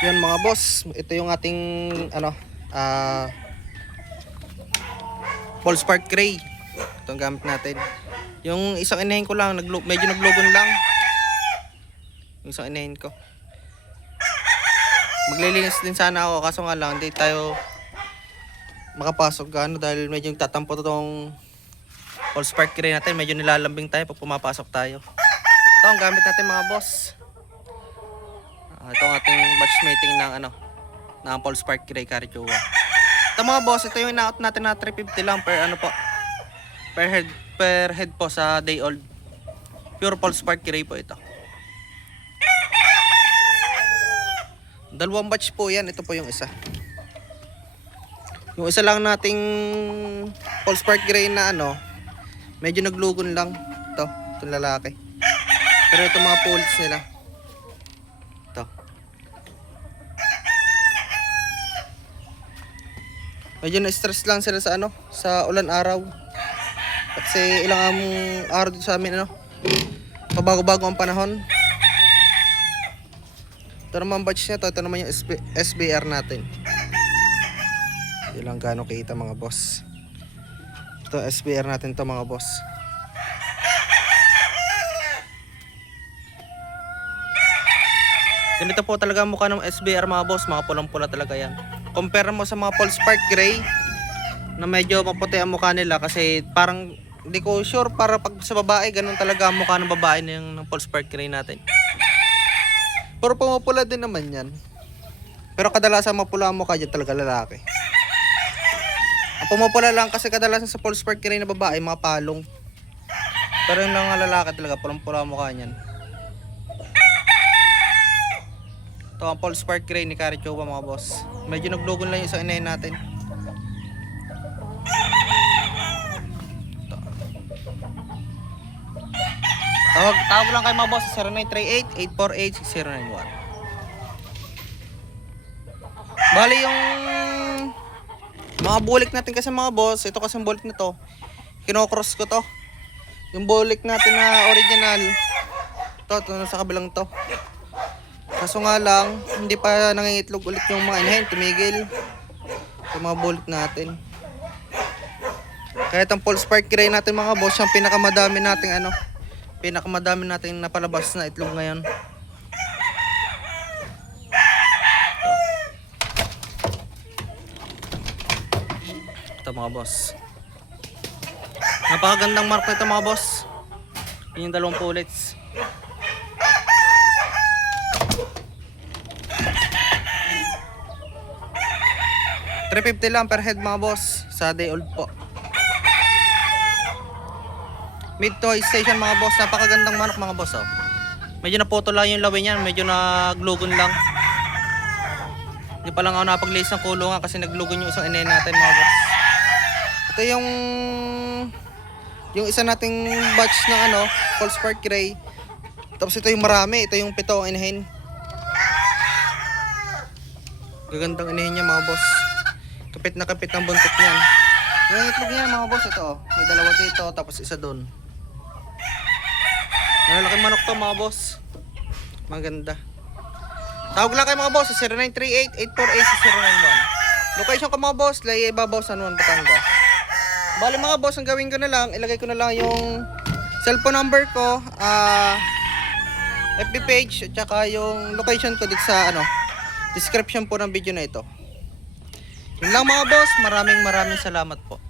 Yan mga boss, ito yung ating ano, Paul Spark Gray. Ito ang gamit natin. Yung isang inahin ko lang, medyo naglogon lang. Yung isang inahin ko. Maglilinis din sana ako, kaso nga lang hindi tayo makapasok gaano dahil medyo tatampo itong Paul Spark Gray natin. Medyo nilalambing tayo pag pumapasok tayo. Ito ang gamit natin mga boss. Ito ang ating batchmating ng ng Paul Spark Gray Carichua. Ito mga boss, ito yung ina-out natin na 350 lang per per head po sa day old. Pure Paul Spark Gray po ito. Dalawang batch po yan, ito po yung isa. Yung isa lang nating Paul Spark Gray na medyo naglugon lang. Itong lalaki. Pero ito mga pulls nila. Ito. Medyo na-stress lang sila sa sa ulan araw. Kasi ilang araw dito sa amin pabago-bago ang panahon. Ito naman batch niya ito naman yung SBR natin. Hindi lang gaano kita mga boss. Ito SBR natin to mga boss. Ganito po talaga ang mukha ng SBR mga boss, mga pulang-pula talaga yan. Compare mo sa mga Paul Spark Gray na medyo maputi ang mukha nila kasi parang hindi ko sure para pag sa babae ganun talaga ang mukha ng babae ng Paul Spark Gray natin. Pero pumapula din naman yan. Pero kadalasan mapula ang mukha dyan talaga lalaki. Ang pumapula lang kasi kadalasan sa Paul Spark Gray na babae mga palong. Pero yung mga lalaki talaga pulang-pula ang mukha niyan. Ito ang Paul Spark Gray ni Carichua mga boss. Medyo naglogon lang yung isang inahin natin. Tawag lang kayo mga boss sa 0938-848-6091. Bali yung mga bulik natin kasi mga boss, ito kasi yung bulik nito. Kinocross ko to. Yung bulik natin na original. Ito sa kabilang to. Kaso nga lang, hindi pa nangingitlog ulit yung mga inahin, tumigil. Yung mga bulik natin. Kaya itong Paul Spark Gray natin mga boss, yung pinakamadami nating pinakamadami nating napalabas na itlog ngayon. Ito mga boss. Napakagandang mark nito mga boss. Yun yung dalawang pullets. $350 lang per head mga boss sa day old po. Mid to high station mga boss, napakagandang manok mga boss Medyo naputol lang yung lawin niyan, medyo naglugon lang. Hindi pa lang ako napag-lace ng kulungan kasi naglugon yung isang inahin natin mga boss. Ito yung isa nating batch ng Paul Spark Gray. Tapos ito yung marami, ito yung 7 ang inahin. Gagandang inahin niya mga boss. Kapit na kapit ang buntot niyan. Yung itlog niya mga boss, ito may dalawa dito tapos isa doon. Malaki manok to mga boss. Maganda. Tawag lang kayo mga boss sa 0938-848-6091. Location ko mga boss, Lay Ibabaw, San Juan, Batangas. Bali mga boss, ang gawin ko na lang, ilagay ko na lang yung cellphone number ko, FB page at saka yung location ko dito sa description po ng video na ito. Yun lang mga boss, maraming salamat po.